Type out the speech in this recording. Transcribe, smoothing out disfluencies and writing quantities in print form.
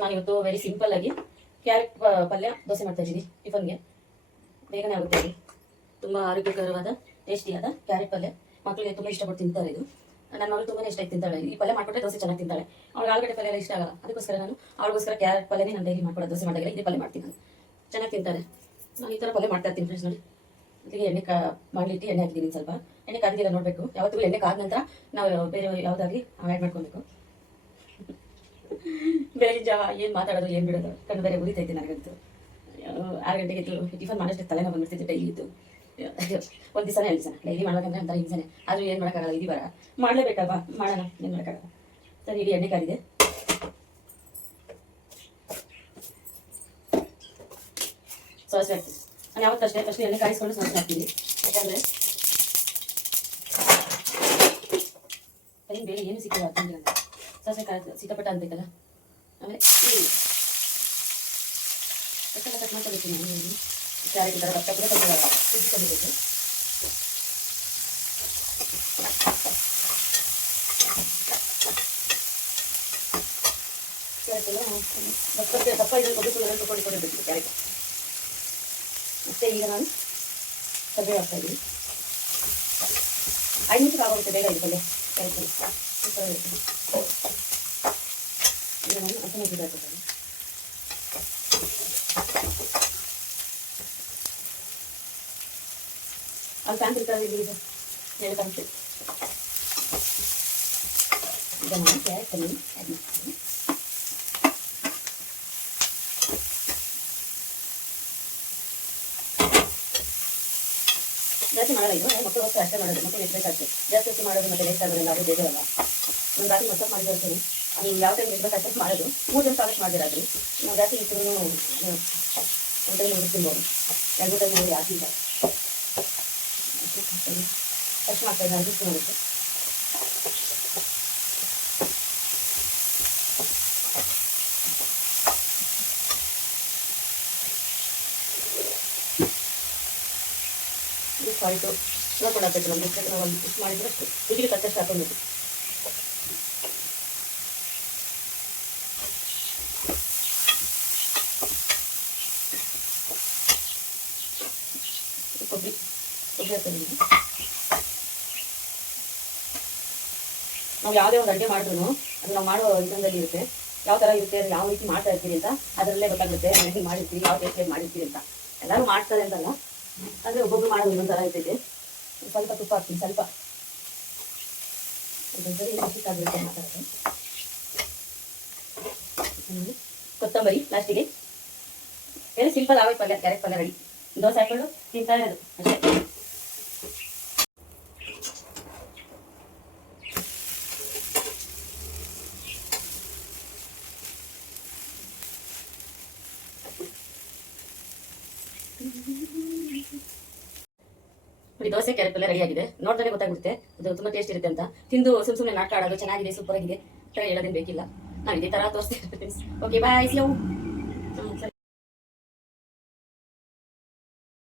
ನಾನಿವತ್ತು very simple ಆಗಿ carrot ಪಲ್ಯ ದೋಸೆ ಮಾಡ್ತಾ ಇದ್ದೀನಿ. ಟಿಫನ್ಗೆ ಬೇಗನೆ ಆಗುತ್ತೆ. ಅದು ತುಂಬ ಆರೋಗ್ಯಕರವಾದ ಟೇಸ್ಟಿಯಾದ ಕ್ಯಾರೆಟ್ ಪಲ್ಯ. ಮಕ್ಕಳಿಗೆ ತುಂಬ ಇಷ್ಟಪಟ್ಟು ತಿಂತಾರೆ. ಇದು ನನ್ನ ಮಗಳು ತುಂಬಾ ಇಷ್ಟ ಆಗಿ ತಿಂತಾಳೆ. ಈ ಪಲ್ಯ ಮಾಡಿಕೊಟ್ರೆ ದೋಸೆ ಚೆನ್ನಾಗಿ ತಿಂತಾಳೆ. ಅವಳಿಗೆ ಆಲೂಗಡ್ಡೆ ಪಲ್ಯ ಎಲ್ಲ ಇಷ್ಟ ಆಗಲ್ಲ. ಅದಕ್ಕೋಸ್ಕರ ನಾನು ಅವಳಿಗೋಸ್ಕರ ಕ್ಯಾರೆಟ್ ಪಲ್ಯನೇ ನಾನು ಡೈಲಿ ಮಾಡ್ಕೊಡೋದು. ದೋಸೆ ಮಾಡಿದಾಗ ಇದೇ ಪಲ್ಯ ಮಾಡ್ತೀನಿ. ನಾನು ಚೆನ್ನಾಗಿ ತಿಂತಾರೆ. ನಾನು ಈ ಥರ ಪಲ್ಯ ಮಾಡ್ತಾ ಇರ್ತೀನಿ ಫ್ರೆಂಡ್ಸ್. ನೋಡಿ, ಅದಕ್ಕೆ ಎಣ್ಣೆ ಮಾಡಿಟ್ಟು ಎಣ್ಣೆ ಹಾಕಿದ್ದೀನಿ. ಸ್ವಲ್ಪ ಎಣ್ಣೆ ಕಾದಿಲ್ಲ ನೋಡಬೇಕು. ಯಾವತ್ತೂ ಎಣ್ಣೆ ಕಾದ ನಂತರ ನಾವು ಬೇರೆ ಯಾವುದಾಗಲಿ ಆ್ಯಡ್ ಮಾಡ್ಕೊಬೇಕು. ಬೆಳಗಿನ ಜಾವ ಏನು ಮಾತಾಡೋದು ಏನು ಬಿಡೋದು ಕಣ್ಣು ಬೇರೆ ಉರಿತೈತೆ ನನಗಂತೂ. 6 ಗಂಟೆಗೆ ಇದ್ದು ಟಿಫನ್ ಮಾಡೋಷ್ಟು ತಲೆನೋವು ಬಂದ್ಬಿಡ್ತಿತ್ತು ಡೈಲಿ ಇದ್ದು. ಒಂದು ದಿವಸನೇ 2 ದಿವಸ ಡೈಲಿ ಮಾಡ್ಬೇಕಂದ್ರೆ ಒಂಥರ ಹಿಂಸೆನೆ. ಆದರೂ ಏನು ಮಾಡೋಕ್ಕಾಗಲ್ಲ. ಇದು ಬರ ಮಾಡಲೇಬೇಕಲ್ವಾ, ಮಾಡೋಣ, ಏನು ಮಾಡೋಕ್ಕಾಗಲ್ಲ. ಸರಿ, ಇಡೀ ಎಣ್ಣೆ ಕಾದಿದೆ. ಸಾಸಿವೆ ಹಾಕ್ತೀನಿ. ನಾನು ಯಾವತ್ತೂ ಅಷ್ಟೇ ಫಸ್ಟ್ ಎಣ್ಣೆ ಕಾಯಿಸ್ಕೊಂಡು ಸಾಸಿವೆ ಹಾಕ್ತೀನಿ. ಯಾಕಂದರೆ ಕೈ ಬೇರೆ ಏನು ಸಿಕ್ಕಲ್ಲ ಹಾಕ್ತೀನಿ ಅಂತ ಸಾಸಿವೆ ಕಾಯಿ ಸಿಕ್ಕಾಪಟ್ಟ ಅನ್ಬೇಕಲ್ಲ. ಆಮೇಲೆ ಎಷ್ಟೆಲ್ಲ ಕಟ್ ಮಾಡ್ಕೋಬೇಕು. ನಾನು ಕ್ಯಾರೆಟ್ ಈ ಥರ ದಪ್ಪ ಕೂಡ ಸ್ವಲ್ಪ ಕುದಿಸ್ಕೊಬೇಕು. ಕ್ಯಾರೆಟ್ ಎಲ್ಲ ದಪ್ಪ ಇದನ್ನು ಕೊಡಿಸ್ಕೊಂಡು ಕ್ಯಾರೆಟ್. ಮತ್ತೆ ಈಗ ನಾನು ಕರಿಬೇವು ಹಾಕ್ತಾ ಇದ್ದೀನಿ. 5 ನಿಮಿಷಕ್ಕೆ ಆಗೋಗುತ್ತೆ ಬೇಗ ಇದು ಪಲ್ಯ. ಕ್ಯಾರೆಟ್ ಈ ಥರ ಇರ್ತದೆ. ಈಗ ನಾನು ಹಸಿರು ಮೆಣಸಿನಕಾಯಿ ಹಾಕ್ತೀನಿ. ಅದು ಫ್ಯಾನ್ ತಿರ್ತಾರೆ ಇಲ್ಲಿ ಇದು ಹೇಳ್ಕೊಂಡ್ಬಿಟ್ಟು. ಈಗ ನಾನು ಕ್ಯಾರೆಟ್ ಪಲ್ಯ ಆ್ಯಡ್ ಮಾಡ್ತೀನಿ. ಜಾಸ್ತಿ ಮಾಡಲ್ಲ. ಇದು ಮಕ್ಕಳಿಗೋಸ್ಕರ ಅಷ್ಟೇ ಮಾಡೋದು. ಮಕ್ಕಳು ಇರಬೇಕಾಗ್ತದೆ. ಜಾಸ್ತಿ ಮಾಡೋದು ಮತ್ತು ಲೇಟ್ ಆಗೋದಿಲ್ಲ. ಅದು ಬೇಜಾರಲ್ಲ. ಒಂದು ರಾತ್ರಿ ಮಸಾಲೆ ಮಾಡಿದ್ರೆ ನೀವು ಯಾವ ಟೈಮ್ ಇರಬೇಕು ಅಷ್ಟು ಮಾಡೋದು. 3 ಜನ ಪಾಲಿಶ್ ಮಾಡಿದಿರಾದ್ರಿ ನಾವು ಜಾಸ್ತಿ ಇಟ್ಟರು ಒಂದು ಟೈಮ್ ನೋಡಿ ತಿನ್ಬೋದು. 2 ಟೈಮ್ ನೋಡಿ ಹಾಕಿಲ್ಲ ಅಷ್ಟು ಮಾಡ್ತಾಯಿದ್ದೆ. ಅಡ್ಜಸ್ಟ್ ಮಾಡುತ್ತೆ. ಇದು ಸಾಲ್ಟು ನೋಡ್ಕೊಳತ್ತೈತೆ. ನಮ್ಗೆ ಎಷ್ಟು ನಾವು ಒಂದು ಇಷ್ಟು ಮಾಡಿದ್ರೆ ಅಷ್ಟು ರುಚಿಗೆ ತಕ್ಕಷ್ಟು ಹಾಕೊಂಡ್ಬೇಕು. ಕೊಬ್ಬರಿ ಹಾಕ್ತೀವಿ. ನಾವು ಯಾವುದೇ ಒಂದು ಅಡುಗೆ ಮಾಡಿದ್ರು ಅದು ನಾವು ಮಾಡೋ ವಿಧಾನದಲ್ಲಿ ಇರುತ್ತೆ. ಯಾವ ಥರ ಇರುತ್ತೆ, ಅದು ಯಾವ ರೀತಿ ಮಾಡ್ತಾ ಇರ್ತೀರಿ ಅಂತ ಅದರಲ್ಲೇ ಗೊತ್ತಾಗುತ್ತೆ. ಹೇಗೆ ಮಾಡಿರ್ತೀರಿ, ಯಾವ ಟೇಸ್ಟ್ ಮಾಡಿರ್ತೀರಿ ಅಂತ. ಎಲ್ಲರೂ ಮಾಡ್ತಾರೆ ಅಂತಲ್ಲ, ಅಂದರೆ ಒಬ್ಬೊಬ್ರು ಮಾಡೋದು ಇನ್ನೊಂದು ಥರ ಇರ್ತೈತೆ. ಸ್ವಲ್ಪ ತುಪ್ಪ ಹಾಕ್ತೀನಿ. ಸ್ವಲ್ಪ ಒಂದೊಂದ್ಸರಿ ಇಷ್ಟಾಗಿರುತ್ತೆ ಮಾತಾಡೋದು. ಕೊತ್ತಂಬರಿ ಲಾಸ್ಟಿಗೆ. ವೆರಿ ಸಿಂಪಲ್ ಆಗಿ ಪಲ್ಯ, ಕ್ಯಾರೆಟ್ ಪಲ್ಯ ರೆಡಿ. ದೋಸೆ ಹಾಕೊಂಡು ತಿಂತಾ ಇರೋದು ಅಷ್ಟೇ. ನೋಡಿ, ದೋಸೆ ಕ್ಯಾರೆಟ್ ಪಲ್ಯ ರೆಡಿ ಆಗಿದೆ. ನೋಡಿದ್ರೆ ಗೊತ್ತಾಗ್ಬಿಡುತ್ತೆ ಅದು ತುಂಬ ಟೇಸ್ಟ್ ಇರುತ್ತೆ ಅಂತ. ತಿಂದು ಸುಮ್ಮನೆ ನಾಟಕ ಆಡೋದು ಚೆನ್ನಾಗಿದೆ, ಸೂಪರ್ ಆಗಿದೆ ಅಂತ ಹೇಳೋದೇನು ಬೇಕಿಲ್ಲ. ನಾವು ಇದೇ ಥರ ತೋರಿಸ್ತೀವಿ. Okay, bye, see you.